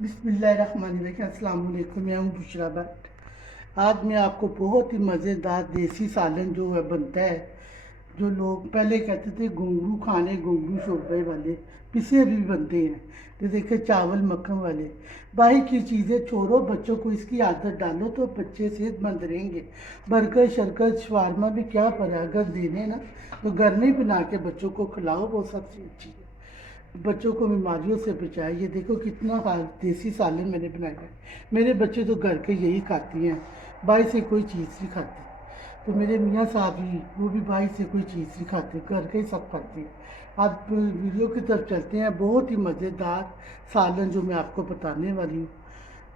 बिस्मिल्लाहिर्रहमानिर्रहीम। अस्सलाम वालेकुम। मैं हूँ बुशरा भट्ट। आज मैं आपको बहुत ही मज़ेदार देसी सालन जो है बनता है, जो लोग पहले कहते थे घुंघरू खाने, घुंघरू शोरबे वाले, पिसे अभी भी बनते हैं। तो देखे चावल मक्खन वाले, बाहर की चीज़ें छोड़ो, बच्चों को इसकी आदत डालो तो बच्चे सेहतमंद रहेंगे। बर्गर शर्कर शवारमा भी क्या पर है, अगर देने ना तो घर में ही बना के बच्चों को खिलाओ, वो सबसे अच्छी है। बच्चों को बीमारियों से बचाए। ये देखो कितना देसी सालन मैंने बनाया है। मेरे बच्चे तो घर के यही खाती हैं, बाहर से कोई चीज़ नहीं खाते। तो मेरे मियाँ साहब भी, वो भी बाहर से कोई चीज़ नहीं खाते, घर के ही सब खाते हैं। आप वीडियो की तरफ चलते हैं, बहुत ही मज़ेदार सालन जो मैं आपको बताने वाली हूँ।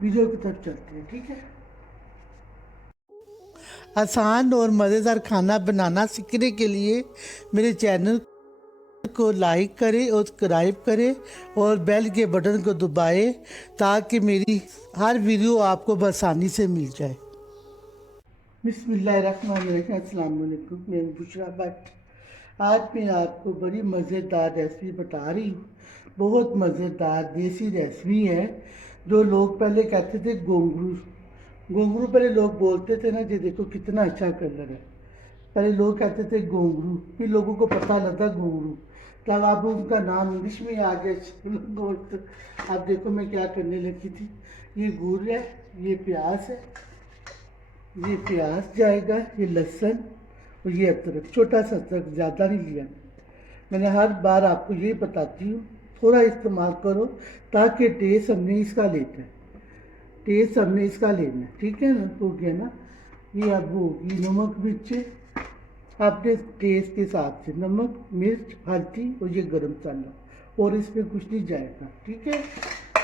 वीडियो की तरफ चलते हैं, ठीक है। आसान और मज़ेदार खाना बनाना सीखने के लिए मेरे चैनल को लाइक करें और सब्सक्राइब करें और बेल के बटन को दबाएं ताकि मेरी हर वीडियो आपको आसानी से मिल जाए। बिस्मिल्लाहिर्रहमानिर्रहीम। अस्सलाम वालेकुम। मैं बुशरा भट्ट। आज मैं आपको बड़ी मज़ेदार रेसिपी बता रही हूँ। बहुत मज़ेदार देसी रेसिपी है, जो लोग पहले कहते थे घुंघरू। घुंघरू पहले लोग बोलते थे ना, ये देखो कितना अच्छा कलर है। पहले लोग कहते थे घुंघरू, फिर लोगों को पता लगा घुंघरू, तब अब उनका नाम इंग्लिश में आ गया गोश्त। अब देखो मैं क्या करने लगी थी। ये गुड़ है, ये प्याज है, ये प्याज जाएगा, ये लहसुन और ये अदरक, छोटा सा अदरक, ज़्यादा नहीं लिया। मैंने हर बार आपको यही बताती हूँ, थोड़ा इस्तेमाल करो ताकि टेस्ट हमने इसका लेना है। टेस्ट हमने इसका लेना है, ठीक है ना। हो गया ना। ये अब होगी नमक मिर्च अपने टेस्ट के हिसाब से, नमक मिर्च हल्दी और ये गरम मसाला, और इसमें कुछ नहीं जाएगा, ठीक है।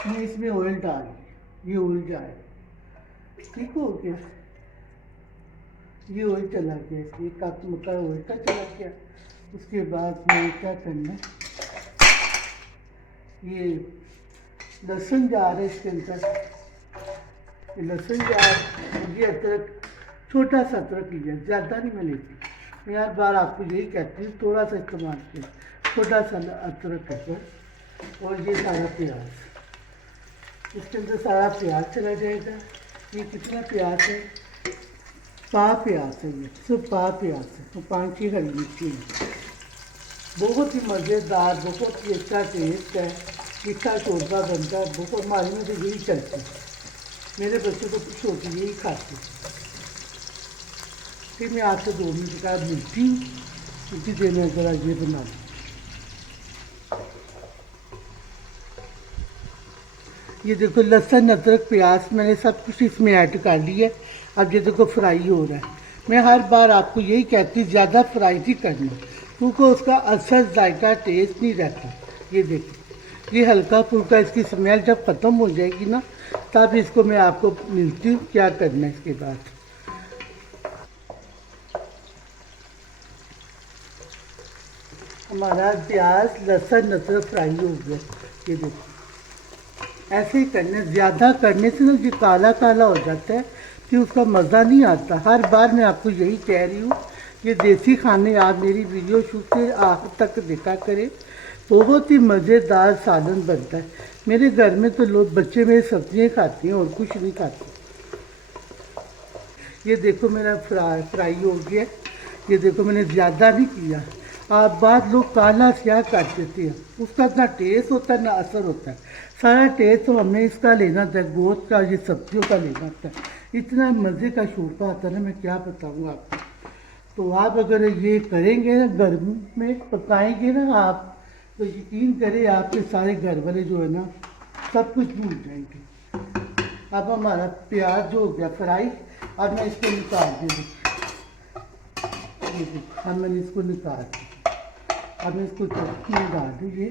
मैं इसमें ऑयल डाल रही, ये ऑयल जाएगा, ठीक हो गया। ये ऑयल चला गया, इसलिए कप मोटा ऑयल का चला गया। उसके बाद मैं क्या करना, ये लहसुन जा रहा है इसके अंदर, ये लहसुन जा रहा है, ये अदरक, छोटा सा अदरक लिया, ज़्यादा नहीं मैं लेती। मैं हर बार आपको यही कहती हूँ, थोड़ा सा इस्तेमाल किया, छोटा सा अदरक है बस। और ये सारा प्याज, इसके अंदर सारा प्याज चला जाएगा। ये कितना प्याज है, पा प्याज है, ये सिर्फ पा प्याज है, तो 5-6 हरी मिर्ची है। बहुत ही मज़ेदार, बहुत ही अच्छा टेस्ट है, तीखा शोरबा बनता है। बहुत हमारे में तो यही चलता है, मेरे बच्चे तो खुश होकर यही खाते हैं। फिर मैं आपसे 2 मिनट के बाद मिलती हूँ, उसी देर में ज़रा ये बना लूँ। ये देखो लहसुन अदरक प्याज मैंने सब कुछ इसमें ऐड कर लिया है। अब ये देखो फ्राई हो रहा है। मैं हर बार आपको यही कहती हूँ, ज़्यादा फ्राई नहीं करना, क्योंकि उसका असर जायका टेस्ट नहीं रहता। ये देखो, ये हल्का फुल्का इसकी स्मेल जब ख़त्म हो जाएगी ना, तब इसको मैं आपको मिलती हूँ क्या करना है इसके बाद। हमारा प्याज लहसुन अदरक फ्राई हो गया। ये देखो ऐसे ही करने, ज़्यादा करने से ना ये काला काला हो जाता है, फिर उसका मज़ा नहीं आता। हर बार मैं आपको यही कह रही हूँ, ये देसी खाने आप मेरी वीडियो शुरू से आखिर तक देखा करें, बहुत ही मज़ेदार सालन बनता है। मेरे घर में तो लोग, बच्चे मेरे सब्जियाँ खाते हैं और कुछ नहीं खाते। ये देखो मेरा फ्राई हो गया। ये देखो मैंने ज़्यादा नहीं किया। आप बाद लोग काला स्याह कर देते हैं, उसका ना टेस्ट होता है ना असर होता है। सारा टेस्ट तो हमें इसका लेना था, गोश्त का, ये सब्जियों का लेना था। इतना मज़े का शोरबा आता है ना, मैं क्या बताऊँ आपको। तो आप अगर ये करेंगे ना, घर में पकाएंगे ना आप, तो यकीन करें आपके सारे घर वाले जो है ना, सब कुछ भूल जाएंगे। अब हमारा प्याज जो हो गया फ्राई, अब मैं इसको निकाल दूँगी। अब मैंने इसको निकाल दिया। अब मैं इसको चटनी में डाल दीजिए,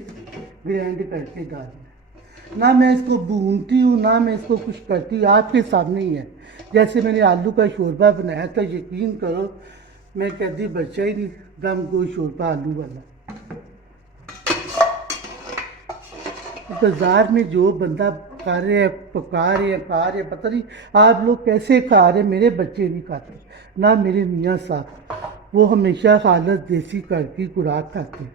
ग्राइंड करके डाल दिया। ना मैं इसको भूनती हूँ, ना मैं इसको कुछ करती हूँ, आपके सामने ही है। जैसे मैंने आलू का शोरबा बनाया था, यकीन करो मैं कभी बचा ही नहीं दम कोई शोरबा आलू वाला। बाजार में जो बंदा खा रहे हैं, पका रहे हैं, खा रहे हैं, पता नहीं आप लोग कैसे खा रहे हैं। मेरे बच्चे नहीं खाते, ना मेरे मियाँ साहब, वो हमेशा खालस देसी घर की खुराक खाते हैं।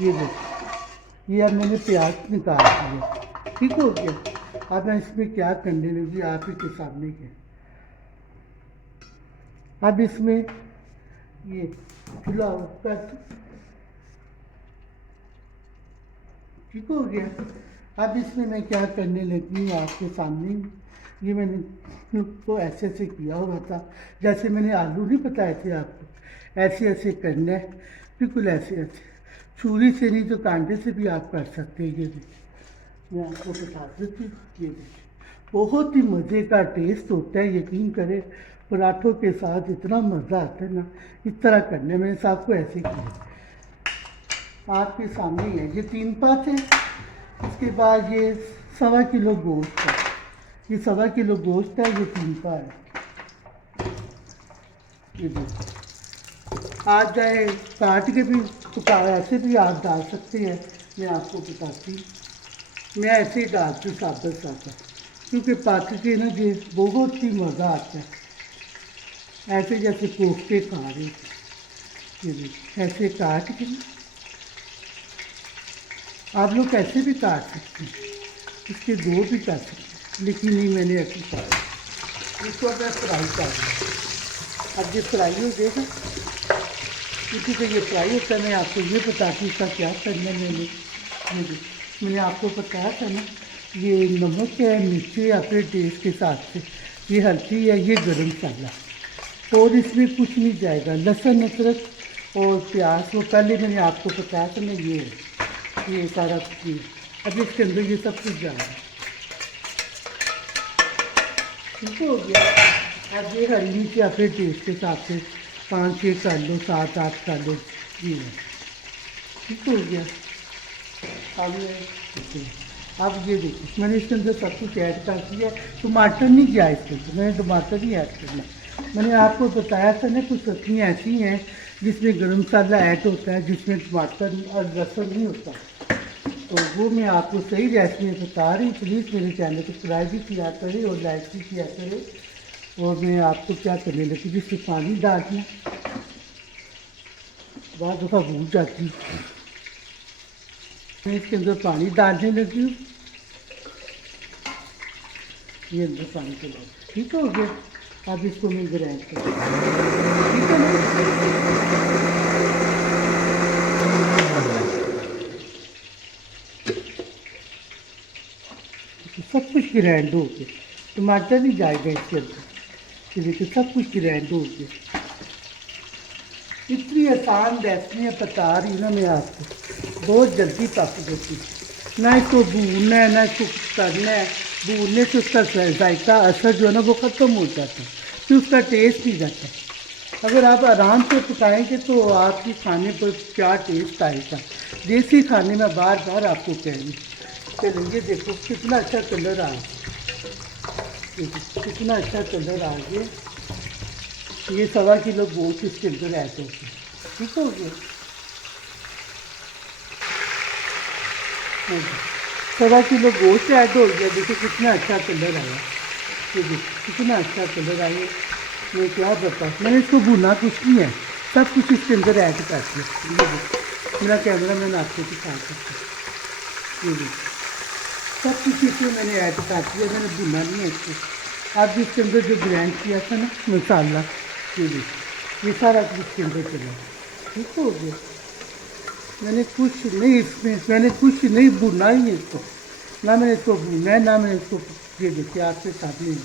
ये देखो ये अब मैंने प्याज निकाल दिया, ठीक हो गया। अब मैं इसमें क्या करने लगी आप ही के सामने के। अब इसमें ये चूल्हा ऊपर, ठीक हो गया। अब इसमें मैं क्या करने लगी हूँ आपके सामने, ये मैंने तो ऐसे ऐसे किया हुआ था, जैसे मैंने आलू नहीं बताए थे आपको, ऐसे ऐसे करना है, बिल्कुल ऐसे ऐसे, छुरी से नहीं तो कांटे से भी आप कर सकते हैं। ये देखिए मैं आपको बता देती हूँ, ये देखिए बहुत ही मज़े का टेस्ट होता है, यकीन करें पराठों के साथ इतना मज़ा आता है ना। इस तरह करने में आपको ऐसे किया आपके सामने ही है। ये 3 पात है, इसके बाद ये 1.25 किलो गोश्त है, ये 1.25 किलो गोश्त है, ये 3 पा है। ये देखिए आप चाहे काट के भी पका, ऐसे भी आप डाल सकते हैं, मैं आपको बताती हूँ। मैं ऐसे ही डालती हूँ सादा सादा, क्योंकि पक के ना ये बहुत ही मज़ा आता है, ऐसे जैसे कोफ्ते खा रहे हो। ये देखिए ऐसे काट के ना आप लोग कैसे भी काट सकते हैं, इसके 2 भी कर सकते हैं, लेकिन नहीं मैंने ऐसे काटा। इसको मैं फ्राई कर दूँ। अब ये फ्राई हो जाएगा, क्योंकि जब ये फ्राई होता है मैं आपको ये बताती इसका क्या करना है। मैंने आपको बताया था ना, ये नमक है, मिर्ची अपने टेस्ट के हिसाब से, ये हल्दी है, ये गरम मसाला, और इसमें कुछ नहीं जाएगा, लहसुन अदरक और प्याज। वो पहले मैंने आपको बताया था मैं ये सारा चीज़, अब इसके अंदर ये सब कुछ जाएगा, ठीक हो गया। अब ये हरी मिर्ची अपने टेस्ट के हिसाब से 5-6 कर लो, 7-8 कर लो, ये ठीक हो गया। अब ये देखिए मैंने इसके अंदर सब कुछ ऐड कर दिया। टमाटर नहीं किया इसके अंदर, मैंने टमाटर ही ऐड करना। मैंने आपको बताया था ना कुछ सब्जियाँ ऐसी हैं जिसमें गरम मसाला ऐड होता है, जिसमें टमाटर और लहसुन नहीं होता, तो वो मैं आपको सही रेसिपी बता रही हूँ। प्लीज़ मेरे चैनल को सब्सक्राइब भी किया करें और लाइक भी किया करें। और मैं आपको क्या करने लगी, जिससे पानी डालना, बहुत दफ़ा भूल जाती हूँ, मैं इसके अंदर पानी डालने लगी हूँ। ये अंदर पानी चला, ठीक हो गया। अब इसको मैं ग्राइंड कर, ठीक है ना। सब कुछ ग्राइंड हो गया, टमाटर नहीं जाएगा इसके अंदर। ये देखिए सब कुछ ग्राइंड हो गया। इतनी आसान रेसिपी है बता रही ना मैं आपको, बहुत जल्दी पक जाती है। ना इसको भूनना है, ना इसको करना है, भूनने से उसका जायका असर जो है ना वो ख़त्म हो जाता है, फिर उसका टेस्ट नहीं जाता। अगर आप आराम से पकाएंगे तो आपके खाने पर क्या टेस्ट आएगा। देसी खाने में बार बार आपको कहेंगे। चलिए देखो कितना अच्छा कलर आ गया, कितना अच्छा कलर आ गया। ये 1.25 किलो गोश्त इसके अंदर ऐड हो गया, ठीक हो गया। 1.25 किलो गोश्त ऐड हो गया, देखिए कितना अच्छा कलर आया। ये देखिए कितना अच्छा कलर आया। मैं क्या बता, मैंने इसको भुना कुछ नहीं है, सब कुछ इसके अंदर ऐड कर दिया। मेरा कैमरा मैन आपको दिखा सकता है। ये देखिए सब कुछ इसमें मैंने ऐड कर दिया, मैंने भुना नहीं है इसको। अब इसके अंदर जो ग्राइंड किया था ना मसाला, ये देखिए ये सारा कुछ इसके अंदर चला, ठीक हो गया। मैंने कुछ नहीं इसमें, मैंने कुछ नहीं भुना ही इसको, ना मैंने इसको भुना है, ना मैंने इसको, ये देखिए आपके सामने।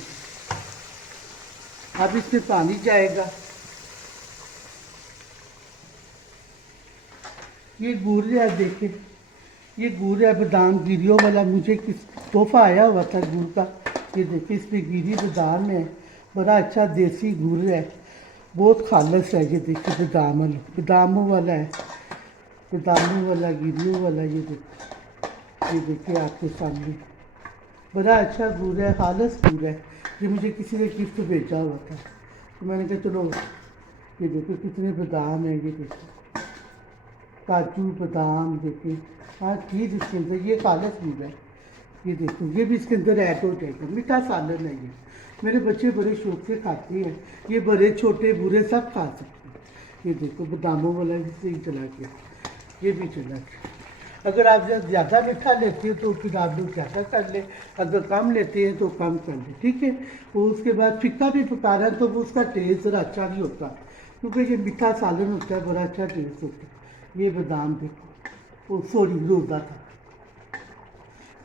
अब इसमें पानी जाएगा। ये गुड़ है, देखिए ये गुड़ है बादाम गिरियों वाला, मुझे किस तोहफा आया हुआ था गुड़ का। ये देखिए इसमें गिरी बादाम है, बड़ा अच्छा देसी गुड़ है, बहुत खालस है। ये देखिए बादामों वाला है, बादामों वाला गिरियों वाला। ये देखिए आपके सामने बड़ा अच्छा गुड़ है, खालस गुड़ है। ये मुझे किसी ने गिफ्ट भेजा हुआ था, तो मैंने कहा चलो। ये देखो कितने बादाम है, ये देखो काजू बादाम, देखिए हर चीज़ इसके अंदर, ये खालस गुड़ है। ये देखो ये भी इसके अंदर ऐड हो जाएगा, मीठा सालन है ये। मेरे बच्चे बड़े शौक से खाते हैं, ये बड़े छोटे बूढ़े सब खा सकते हैं। ये देखो बादामों वाला भी सही चला गया, ये भी चला गया। अगर आप ज़्यादा मीठा लेते हो तो फिर आप लोग ज़्यादा कर ले, अगर कम लेते हैं तो कम कर ले, ठीक है। वो उसके बाद फिक्का भी पका रहा है तो वो उसका टेस्ट ज़रा अच्छा नहीं होता, क्योंकि ये मीठा सालन होता है, बड़ा अच्छा टेस्ट होता है। ये बादाम देखो, वो सॉरी रोज़ा था,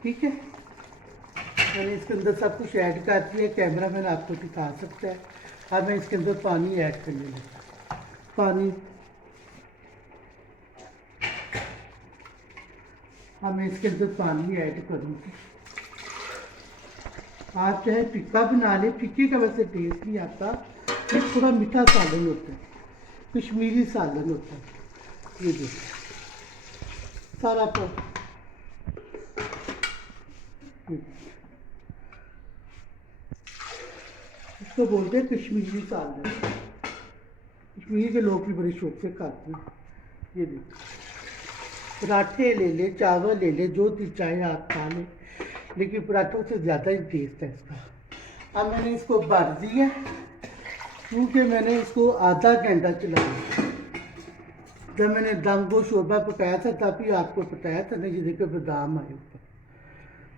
ठीक है। मैंने इसके अंदर सब कुछ ऐड कर दिया, कैमरा मैन आपको दिखा सकता है। अब मैं इसके अंदर पानी ऐड करने लगा। पानी अब मैं इसके अंदर पानी ऐड करूँगी। आप चाहे फिक्का बना ले, फिक्के का वैसे टेस्ट नहीं आता, ये थोड़ा मीठा सालन होता है, कश्मीरी सालन होता है। ये देखो सारा पर इसको बोलते हैं कश्मीरी सालन। कश्मीर के लोग भी बड़े शौक से खाते हैं। ये देखो, पराठे ले ले, चावल ले ले, जो चीज़ चाहे आप खा लें, लेकिन पराठों से ज़्यादा ही टेस्ट है इसका। अब मैंने इसको भर दिया, क्योंकि मैंने इसको आधा घंटा चलाया। जब मैंने दम को शोरबा पकाया था तभी आपको बताया था ना, ये देखो बादाम आए ऊपर।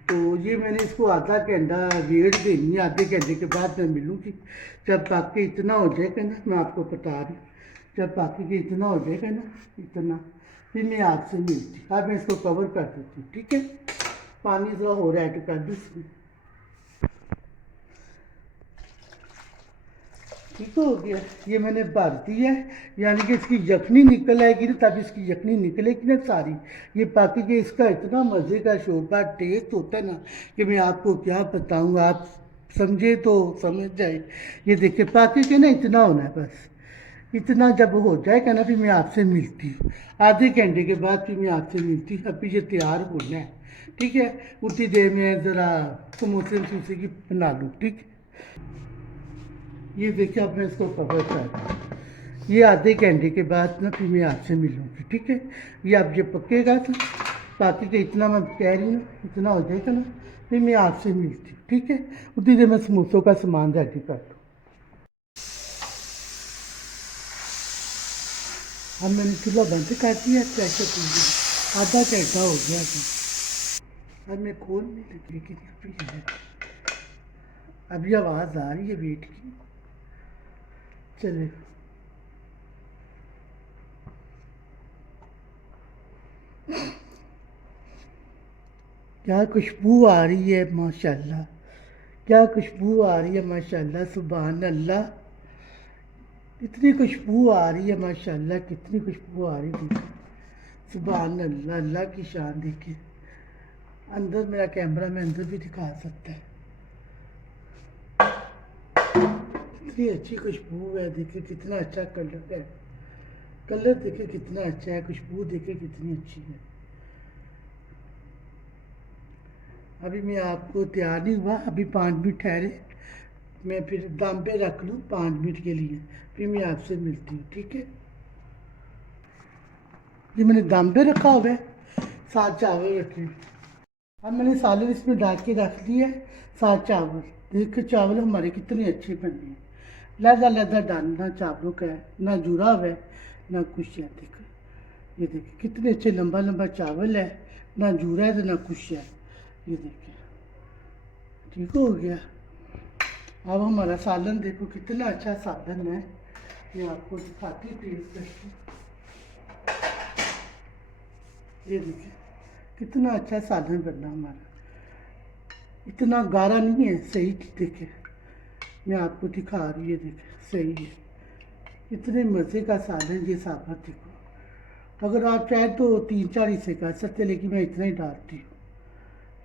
तो ये मैंने इसको आधा घंटा वेट देनी है, आधे घंटे के बाद मैं मिलूँगी। जब बाकी इतना हो जाएगा ना, मैं आपको बता रही हूँ, जब बाकी के इतना हो जाएगा ना, इतना, फिर मैं आपसे मिलती। अब मैं इसको कवर कर देती हूँ, ठीक है। पानी थोड़ा हो रहा है, कर दूँ इसमें, ठीक हो गया। ये मैंने भर दी है, यानी कि इसकी यखनी निकल आएगी ना, तब इसकी यखनी निकलेगी ना सारी। ये बाकी के इसका इतना मज़े का शोरबा टेस्ट होता है ना, कि मैं आपको क्या बताऊँ, आप समझे तो समझ जाए। ये देखिए बाकी के ना इतना होना है बस, इतना जब हो जाएगा ना, फिर मैं आपसे मिलती हूँ। आधे घंटे के बाद फिर मैं आपसे मिलती हूँ। अभी ये तैयार होना है, ठीक है। उतनी देर में ज़रा समोसे वमोसे की बना लूँ, ठीक है। ये देखिए अब मैं इसको कवर कर, ये आधे घंटे के बाद ना फिर मैं आपसे मिलूँगी, ठीक है। ये अब ये पकेगा तो बाकी का इतना मैं कह रही हूँ, इतना हो जाएगा ना, फिर मैं आपसे मिलती हूँ, ठीक है। उतनी देर में समोसों का सामान रेडी कर दूँ। अब मैंने चूल्हा बंद कर दिया, प्रेशर आधा घंटा हो गया था। अब मैं खोलने लगी, लेकिन अभी है, अभी आवाज़ आ रही है वेट की, चले। क्या खुशबू आ रही है माशाल्लाह, क्या खुशबू आ रही है माशाल्लाह, सुभान अल्लाह। इतनी खुशबू आ रही है माशाल्लाह, कितनी खुशबू आ रही थी, सुभान अल्लाह। अल्लाह की शान देखिए। अंदर मेरा कैमरा में अंदर भी दिखा सकता है, इतनी अच्छी खुशबू है। देखिए कितना अच्छा कलर है, कलर देखिए कितना अच्छा है, खुशबू देखिए कितनी अच्छी है। अभी मैं आपको तैयार नहीं हुआ, अभी 5 मिनट ठहरे, मैं फिर दम पे रख लूँ 5 मिनट के लिए, फिर मैं आपसे मिलती हूँ, ठीक है। ये मैंने दम पे रखा हुआ है, 7 चावल रखे। अब मैंने सालन इसमें डाल के रख दिया है, 7 चावल। देखिए चावल हमारे कितने अच्छे बने हैं, लहदा लहदा डालना चावलों का है, ना जुड़ा हुआ है ना कुछ है। देखो ये देखिए कितने अच्छे लंबा लंबा चावल है, ना जुड़ा है तो ना कुछ है। ये देखिए ठीक हो गया। अब हमारा सालन देखो कितना अच्छा सालन है, ये आपको दिखाती टेस्ट करके। ये देखिए कितना अच्छा सालन बनना हमारा, इतना गाढ़ा नहीं है, सही। देखिए मैं आपको दिखा रही है, देखिए सही है, इतने मज़े का सालन ये साबत। देखो अगर आप चाहे तो 3-4 हिस्से कर सकते, लेकिन मैं इतना ही डालती हूँ।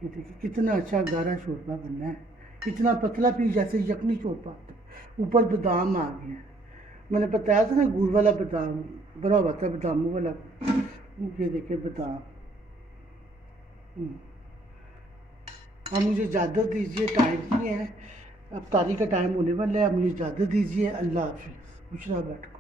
ये देखिए कितना अच्छा गाढ़ा शोरबा बनना है, इतना पतला भी जैसे यखनी शोरबा, ऊपर बादाम आ गया। मैंने बताया था ना गुड़ वाला बादाम बड़ा हुआ था, बादामों वाला। ये देखिए बादाम। अब मुझे इजाज़त दीजिए, टाइम नहीं है, अब तारीख का टाइम होने वाला है। अब मुझे इजाज़त दीजिए, अल्लाह हाफिज़। बुशरा बैठो।